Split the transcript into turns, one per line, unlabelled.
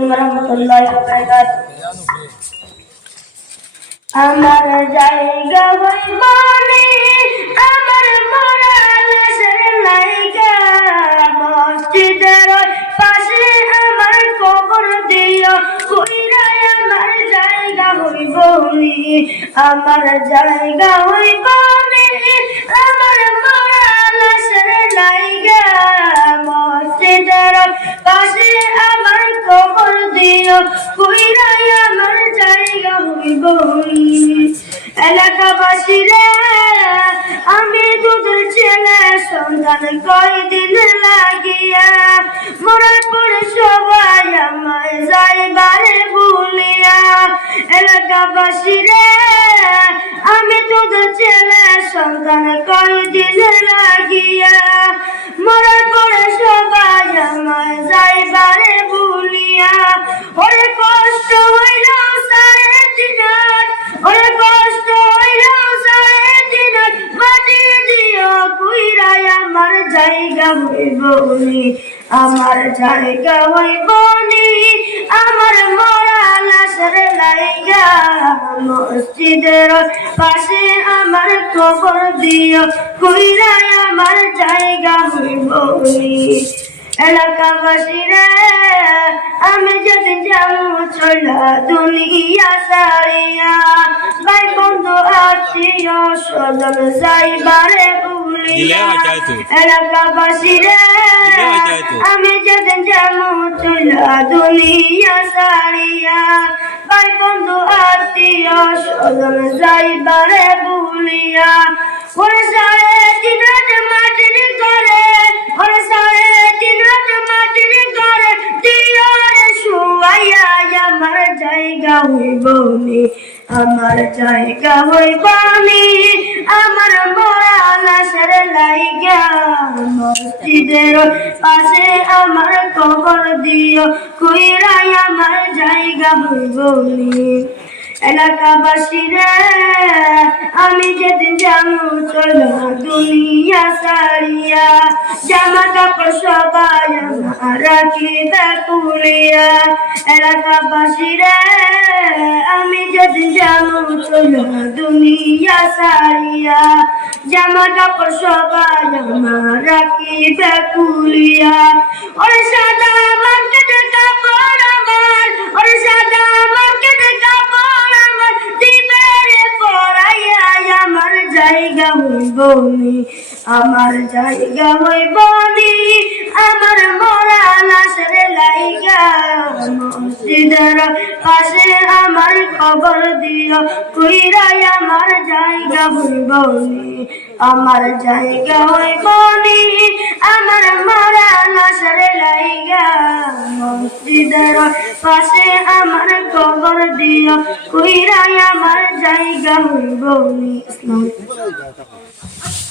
আলাইকুম রহমতুল্লাহ আমার জায়গা হইব আমার মরা লাশের লাইগা মসজিদের পাশে আমার কবর দিও কইরাই আমার জায়গা হইব আমার জায়গা হইব আমার কইরাই আমার জায়গা হইব রে। এলাকাবাসীরা আমি দুধের ছেলে সন্তান কয়দিন লাগিয়া, মরার পরে সবাই আমায় যাইবারে ভুলিয়া এলাকাবাসীরা আমি দুধের ছেলে সন্তান কয়দিন লাগিয়া, মরার পরে সবাই জায়গা হইব নি আমার জায়গা হইব নি আমার মরা লাশের লাইগা, মসজিদের পাশে আমার কবর দিও কুইরাই আমার জায়গা হইব নি এলাকাবাসীরা আমি যদি যাব চলা দুনিয়া সারিয়া ভাই বন্ধু আত্মীয় স্বজন যাইবারে এলাকাবাসীরা। আমি যদি যাব চলা দুনিয়া সারিয়া ভাই বন্ধু আত্মীয় স্বজন যাইবারে ভুলিয়া ওরে সাড়ে তিন হাত মাটির করে ওরে সাড়ে তিন মাটির করে দিয়ারে শুয়াইয়া আমার জায়গা হইব আমার জায়গা হইব নি আমার মসজিদের পাশে আমার কবর দিও কইরাই আমার জায়গা হইব নি। এলাকাবাসীরা, আমি যেদিন জানো চলো দুনিয়া সারিয়া জামা কাপড় সবাই আমার রাখিবে কুলিয়া এলাকাবাসীরা, আমি যেদিন জানো চলো দুনিয়া সারিয়া, জামা কাপড় সবাই আমার রাখিবে কুলিয়া ওরে সাদা মার্কেটের কাপড় আমার, ওরে সাদা মার্কেটের কাপড় আমার, দিবেরে পরাইয়া আমার জায়গা হইব নি, আমার জায়গা হইব নি, আমার মরা লাশের লাইগা মসজিদের পাশে। আমার খবর দিও। কইরাই আমার জায়গা হইব নি। আমার জায়গা হইব নি। আমার মরা লাশের লাইগা। মসজিদের পাশে আমার কবর দিও। কইরাই আমার জায়গা হইব নি। আসসালামু আলাইকুম।